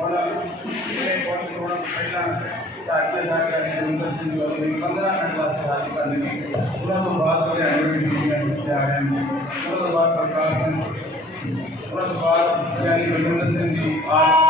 پندرہ بات سے بات پر بات یعنی گوجر سنگھ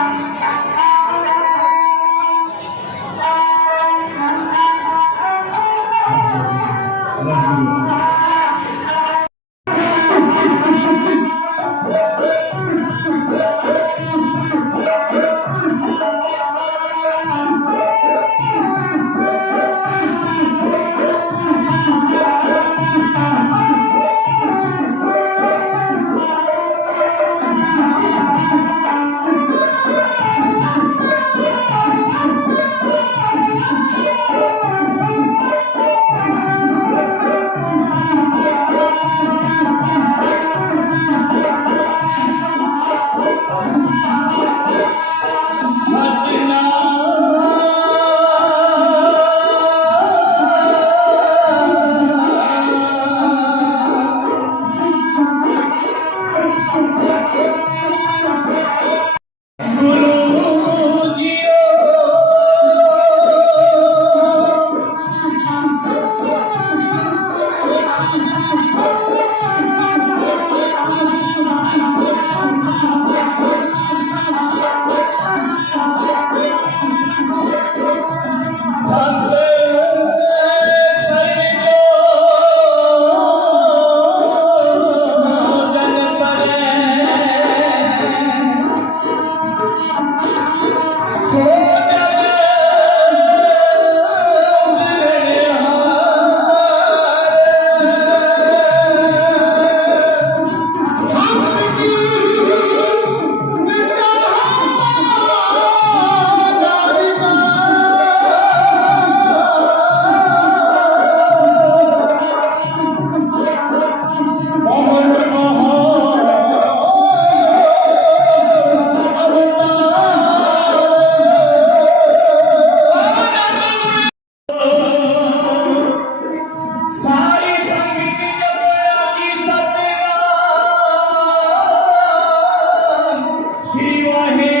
हैं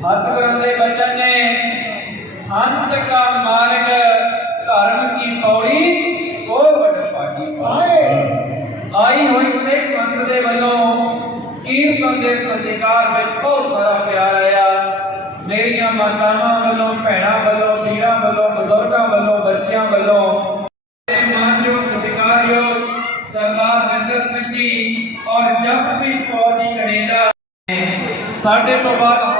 ਸਤਿਗੁਰਾਂ ਦੇ ਬਚਨ ਨੇ ਸੰਤ ਕਾ ਮਾਰਗ ਧਰਮ ਕੀ ਪੌੜੀ ਕੋ ਵਡਪਾਈ ਪਾਏ ਆਈ ਹੋਈ ਸੇ ਸੰਤ ਦੇ ਵੱਲੋਂ ਕੀਰਤਨ ਦੇ ਸੰਦੇਕਾਰ ਵਿੱਚ ਬਹੁਤ ਸਾਰਾ ਪਿਆਰ ਆਇਆ ਮੇਰੀਆਂ ਮਾਤਾਵਾਂ ਵੱਲੋਂ ਭੈਣਾਂ ਵੱਲੋਂ ਵੀਰਾਂ ਵੱਲੋਂ ਬਜ਼ੁਰਗਾਂ ਵੱਲੋਂ ਬੱਚਿਆਂ ਵੱਲੋਂ ਮਾਨਯੋ ਸਤਿਕਾਰਯੋ ਸਰਦਾਰ ਨਿੰਦਰ ਔਰ ਜਸਪ੍ਰੀਤ ਕੌਰ ਜੀ ਕੈਨੇਡਾ ਸਾਡੇ ਤੋਂ ਬਾਅਦ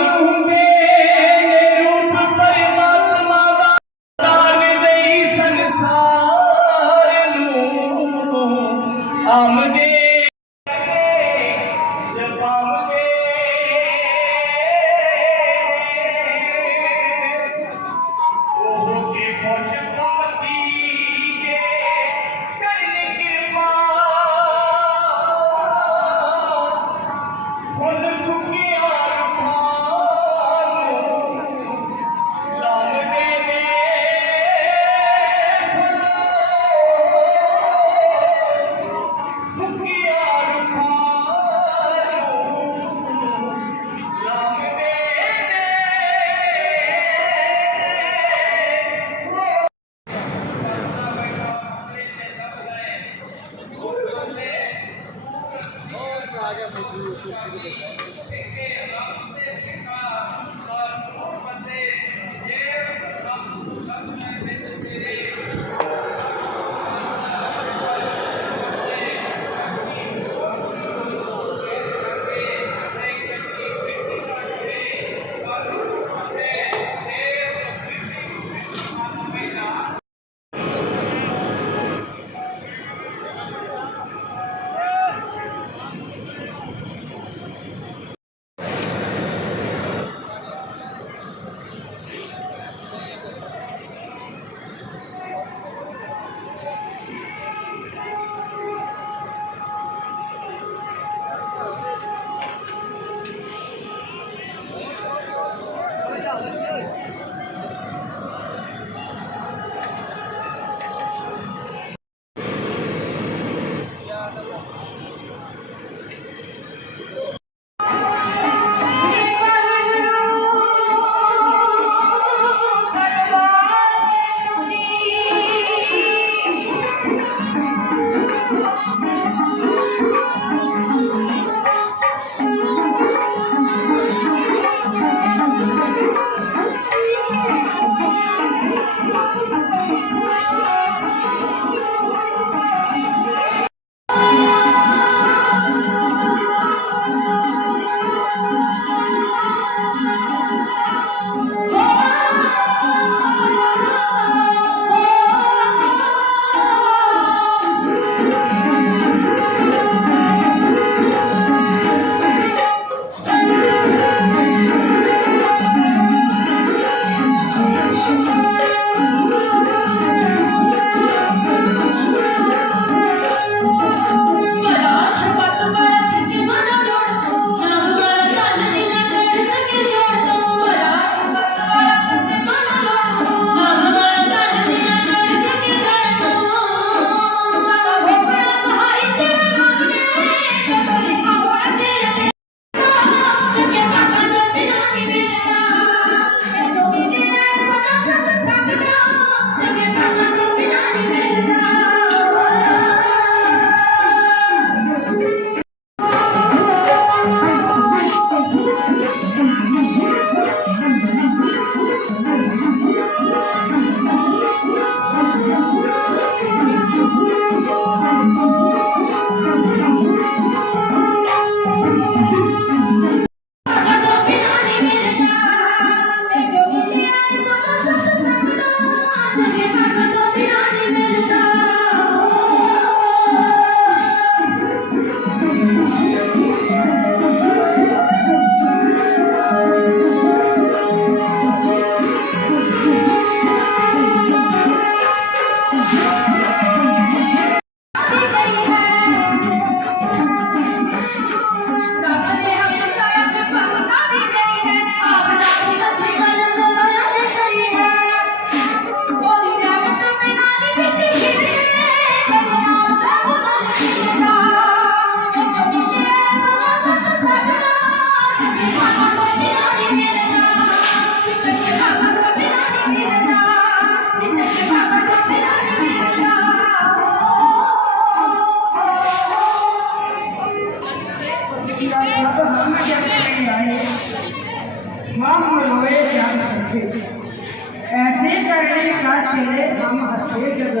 哎。Oh,